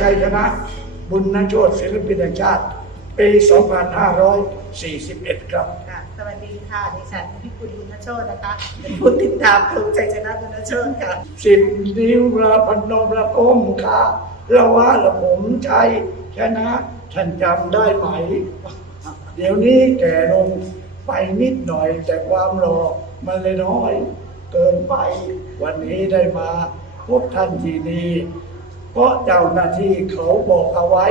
ชัยชนะ บุญนโชตศิลปินแห่งชาติ ปี 2541 ครับ ค่ะสวัสดีค่ะ ดิฉันพิกุลบุญนโชตนะคะเป็นผู้ติดตามครูชัยชนะบุญนโชตค่ะ สิบนิ้วระพนมระก้มขาระวะระผมชัยชนะ ท่านจำได้ไหม เดี๋ยวนี้แก่ลงไปนิดหน่อยแต่ความรอมันเลยน้อย เกินไปวันนี้ได้มาพบท่านที่นี่เพ ราะเจ้าหน้าที่เขาบอกเอาไว้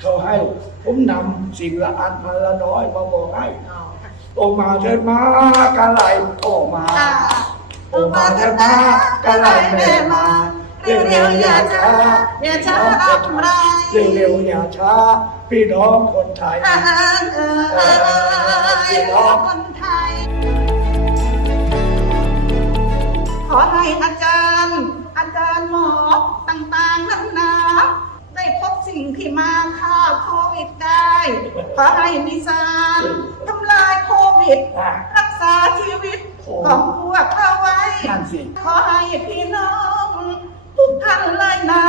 เขาให้ผมนำสิ่งละอันพันละน้อยมาบอกให้อ๋อค่ะโอมาเถิดมากะไหลโอมาอ่าโอมาเถิดมากะไหลแม่มาเร็วๆอย่าช้าอย่าช้าอะไรเร็วๆอย่าช้า พี่น้องคนไทยอ่าเออเออเออคนไทย ขอให้อาจารย์ อาจารย์หมอ ต่างๆนั้นนะได้พบสิ่งที่มาฆ่าโควิดได้ ขอให้มีสารทำลายโควิด รักษาชีวิตของพวกเราไว้นั่นสิขอให้พี่น้อง ทุกท่านเลยนะ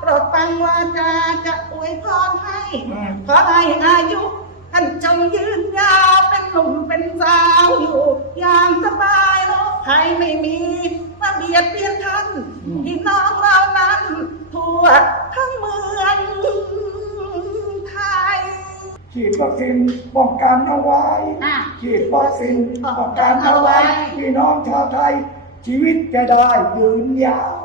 โปรดฟังวาจาจะอวยพรให้อืมขอให้อายุท่านจงยืนยาวเป็นหนุ่มเป็นสาวอยู่ อย่างสบายโรคภัยไม่มี มาเบียดเบียนท่านพี่น้องเรานั้นทั่วทั้งเมืองไทยฉีดวัคซีนป้องกันเอาไว้อะ ฉีดวัคซีนป้องกันเอาไว้พี่น้องชาวไทย ชีวิตจะได้ยืนยาว